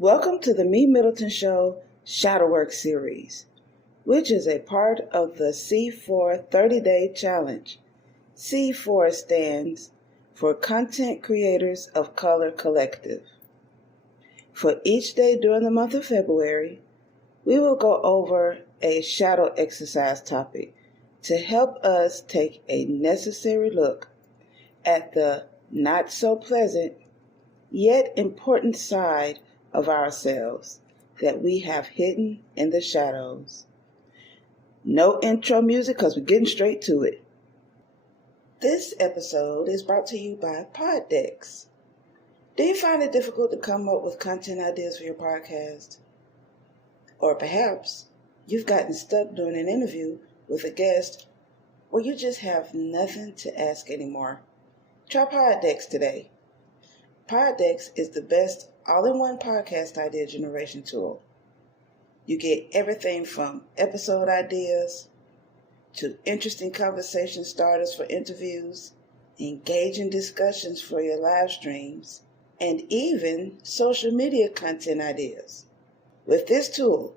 Welcome to the MeMyddleton Show Shadowwork series, which is a part of the C4 30-Day Challenge. C4 stands for Content Creators of Color Collective. For each day during the month of February, we will go over a shadow exercise topic to help us take a necessary look at the not so pleasant yet important side of ourselves that we have hidden in the shadows. No intro music because we're getting straight to it. This episode is brought to you by Poddecks. Do you find it difficult to come up with content ideas for your podcast? Or perhaps you've gotten stuck doing an interview with a guest or you just have nothing to ask anymore? Try Poddecks today. Poddecks is the best all-in-one podcast idea generation tool. You get everything from episode ideas to interesting conversation starters for interviews, engaging discussions for your live streams, and even social media content ideas. With this tool,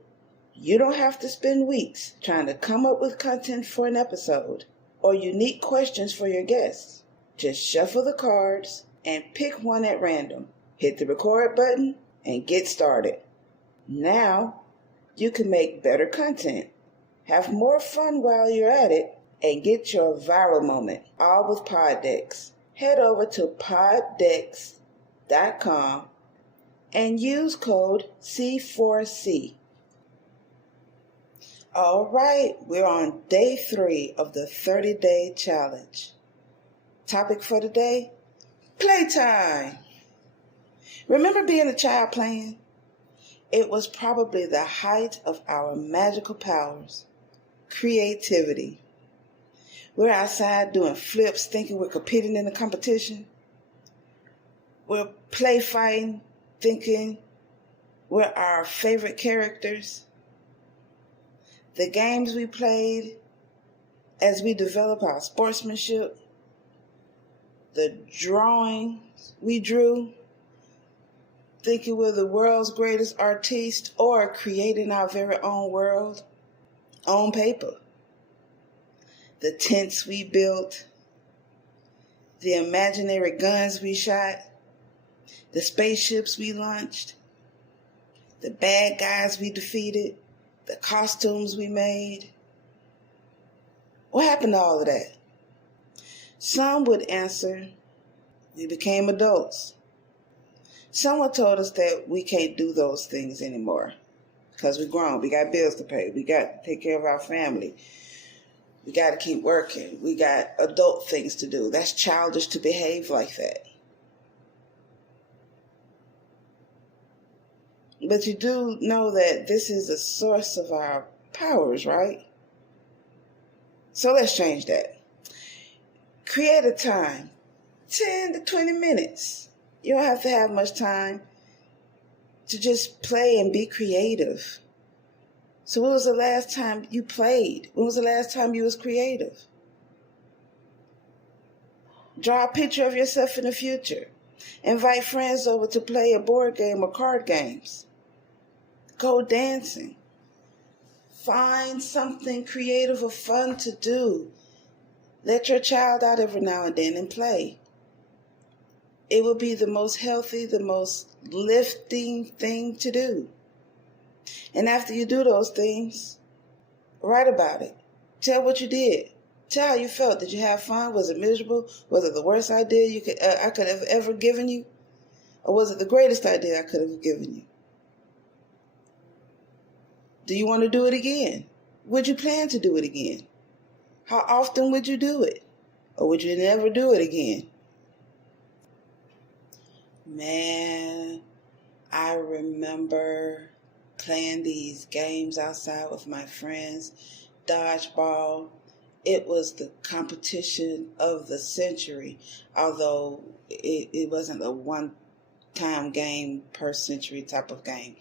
you don't have to spend weeks trying to come up with content for an episode or unique questions for your guests. Just shuffle the cards and pick one at random. Hit the record button and get started. Now, you can make better content, have more fun while you're at it, and get your viral moment, all with Poddecks. Head over to poddecks.com and use code C4C. All right, we're on day 3 of the 30-Day Challenge. Topic for today: Playtime. Remember being a child playing? It was probably the height of our magical powers, creativity. We're outside doing flips, thinking we're competing in a competition. We're play fighting, thinking we're our favorite characters. The games we played as we develop our sportsmanship. The drawings we drew, thinking we're the world's greatest artiste or creating our very own world on paper. The tents we built, the imaginary guns we shot, the spaceships we launched, the bad guys we defeated, the costumes we made. What happened to all of that? Some would answer, we became adults. Someone told us that we can't do those things anymore because we're grown. We got bills to pay. We got to take care of our family. We got to keep working. We got adult things to do. That's childish to behave like that. But you do know that this is the source of our powers, right? So let's change that. Create a time, 10 to 20 minutes. You don't have to have much time to just play and be creative. So when was the last time you played? When was the last time you was creative? Draw a picture of yourself in the future. Invite friends over to play a board game or card games. Go dancing. Find something creative or fun to do. Let your child out every now and then and play. It will be the most healthy, the most lifting thing to do. And after you do those things, write about it. Tell what you did. Tell how you felt. Did you have fun? Was it miserable? Was it the worst idea I could have ever given you? Or was it the greatest idea I could have given you? Do you want to do it again? Would you plan to do it again? How often would you do it? Or would you never do it again? Man, I remember playing these games outside with my friends. Dodgeball. It was the competition of the century, although it wasn't a one-time game per century type of game.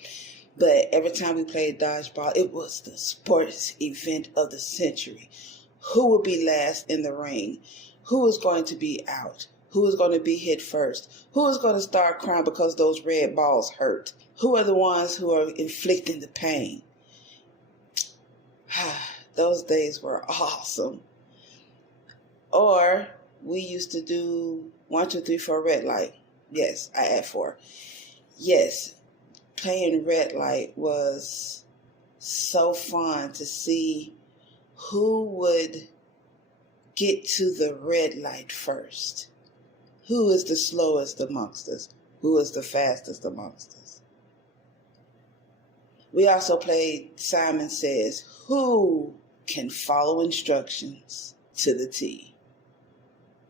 But every time we played dodgeball, it was the sports event of the century. Who would be last in the ring? Who was going to be out? Who is going to be hit first? Who is going to start crying because those red balls hurt? Who are the ones who are inflicting the pain? Those days were awesome. Or we used to do 1, 2, 3, 4 red light. Yes, I add 4. Yes, playing red light was so fun to see who would get to the red light first. Who is the slowest amongst us? Who is the fastest amongst us? We also played Simon Says, who can follow instructions to the T?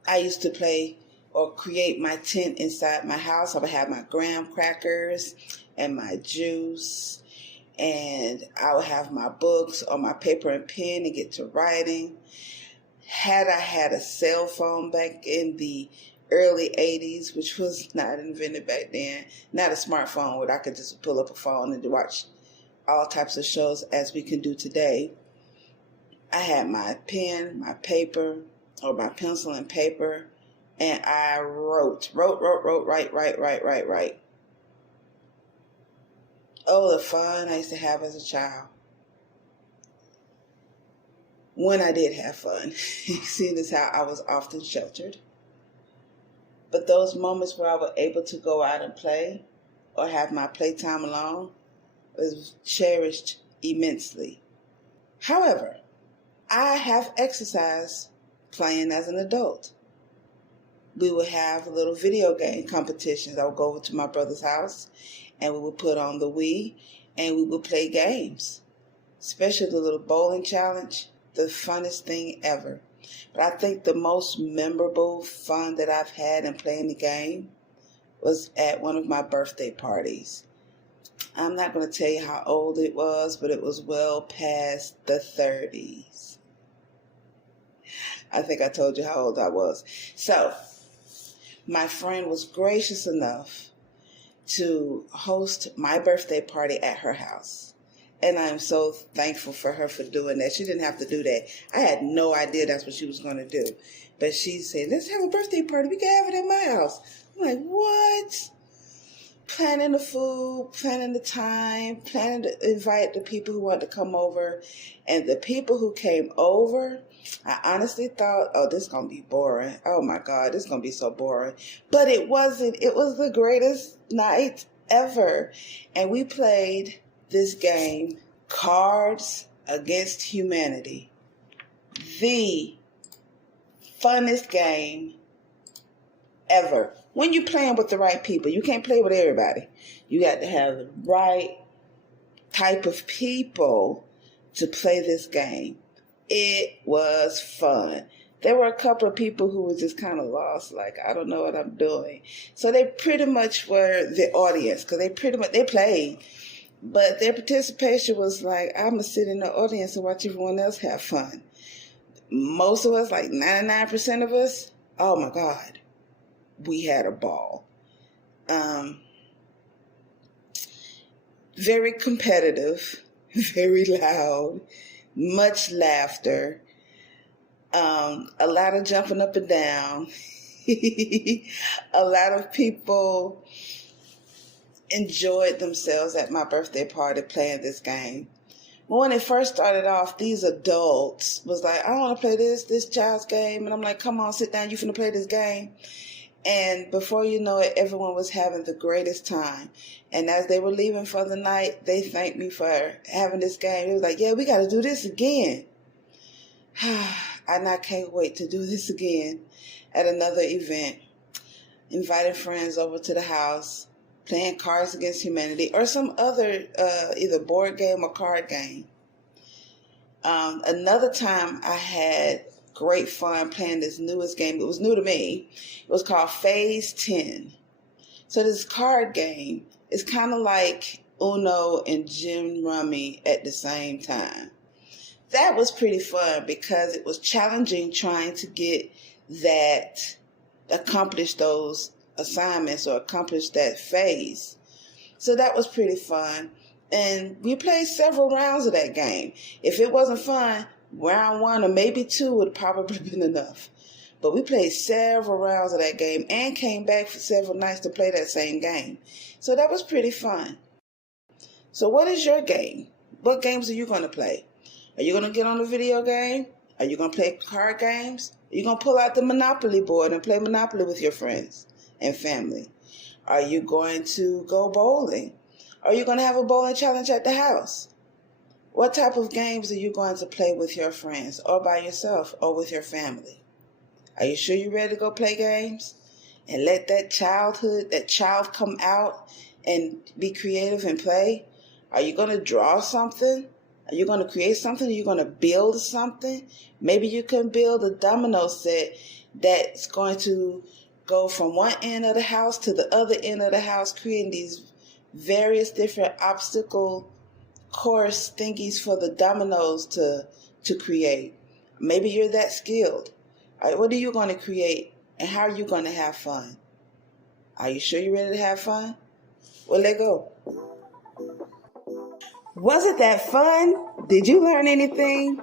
I used to play or create my tent inside my house. I would have my graham crackers and my juice, and I would have my books or my paper and pen and get to writing. Had I had a cell phone back in the early 80s, which was not invented back then, not a smartphone where I could just pull up a phone and watch all types of shows as we can do today, I had my pen, my paper, or my pencil and paper, and I write. Oh, the fun I used to have as a child. When I did have fun, seeing as how I was often sheltered. But those moments where I was able to go out and play or have my playtime alone was cherished immensely. However, I have exercised playing as an adult. We would have little video game competitions. I would go over to my brother's house and we would put on the Wii and we would play games, especially the little bowling challenge, the funnest thing ever. But I think the most memorable fun that I've had in playing the game was at one of my birthday parties. I'm not going to tell you how old it was, but it was well past the 30s. I think I told you how old I was. So, my friend was gracious enough to host my birthday party at her house. And I'm so thankful for her for doing that. She didn't have to do that. I had no idea that's what she was going to do. But she said, let's have a birthday party. We can have it at my house. I'm like, what? Planning the food, planning the time, planning to invite the people who want to come over. And the people who came over, I honestly thought, oh, this is going to be boring. Oh, my God, this is going to be so boring. But it wasn't. It was the greatest night ever. And we played this game, Cards Against Humanity. The funnest game ever. When you're playing with the right people, you can't play with everybody. You got to have the right type of people to play this game. It was fun. There were a couple of people who were just kind of lost, like, I don't know what I'm doing. So they pretty much were the audience, because they played. But their participation was like, I'm going to sit in the audience and watch everyone else have fun. Most of us, like 99% of us, oh my God, we had a ball. Very competitive, very loud, much laughter, a lot of jumping up and down, a lot of people enjoyed themselves at my birthday party playing this game. But when it first started off, these adults was like, I want to play this child's game. And I'm like, come on, sit down, you finna play this game. And before you know it, everyone was having the greatest time. And as they were leaving for the night, they thanked me for having this game. It was like, yeah, we got to do this again. And I can't wait to do this again at another event. Inviting friends over to the house, playing Cards Against Humanity, or some other either board game or card game. Another time I had great fun playing this newest game. It was new to me. It was called Phase 10. So this card game is kind of like Uno and Gin Rummy at the same time. That was pretty fun because it was challenging trying to get that, accomplish those assignments or accomplish that phase. So that was pretty fun. And we played several rounds of that game. If it wasn't fun, round 1 or maybe 2 would probably been enough. But we played several rounds of that game and came back for several nights to play that same game. So that was pretty fun. So what is your game? What games are you going to play? Are you going to get on the video game? Are you going to play card games? Are you going to pull out the Monopoly board and play Monopoly with your friends and family? Are you going to go bowling? Are you going to have a bowling challenge at the house? What type of games are you going to play with your friends or by yourself or with your family? Are you sure you're ready to go play games? And let that child come out and be creative and play? Are you going to draw something? Are you going to create something? Are you going to build something? Maybe you can build a domino set that's going to go from one end of the house to the other end of the house, creating these various different obstacle course thingies for the dominoes to create. Maybe you're that skilled. All right, what are you going to create and how are you going to have fun? Are you sure you're ready to have fun? Well, let go. Was it that fun? Did you learn anything?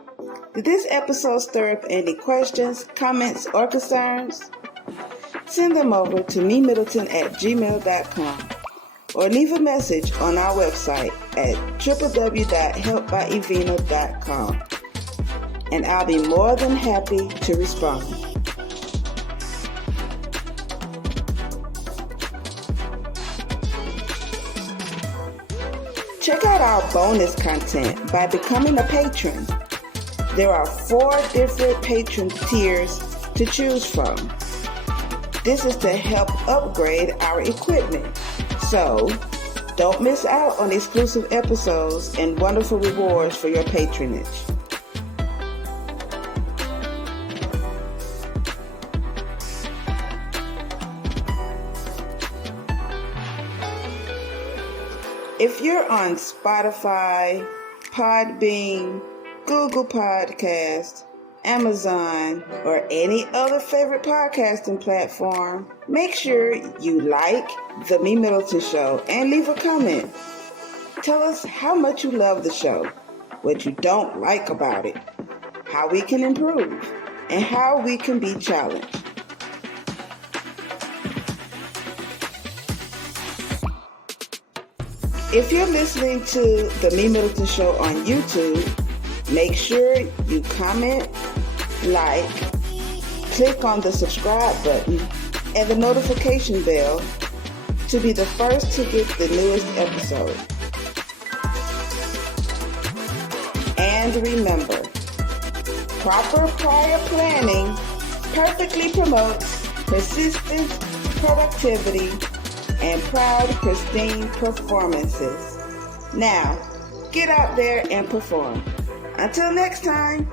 Did this episode stir up any questions, comments, or concerns? Send them over to MeMyddleton@gmail.com or leave a message on our website at www.helpbyevina.com, and I'll be more than happy to respond. Check out our bonus content by becoming a patron. There are 4 different patron tiers to choose from. This is to help upgrade our equipment. So, don't miss out on exclusive episodes and wonderful rewards for your patronage. If you're on Spotify, Podbean, Google Podcasts, Amazon, or any other favorite podcasting platform, make sure you like The MeMyddleton Show and leave a comment. Tell us how much you love the show, what you don't like about it, how we can improve, and how we can be challenged. If you're listening to The MeMyddleton Show on YouTube, make sure you comment, like, click on the subscribe button and the notification bell to be the first to get the newest episode. And remember, proper prior planning perfectly promotes persistent productivity and proud, pristine performances. Now, get out there and perform. Until next time.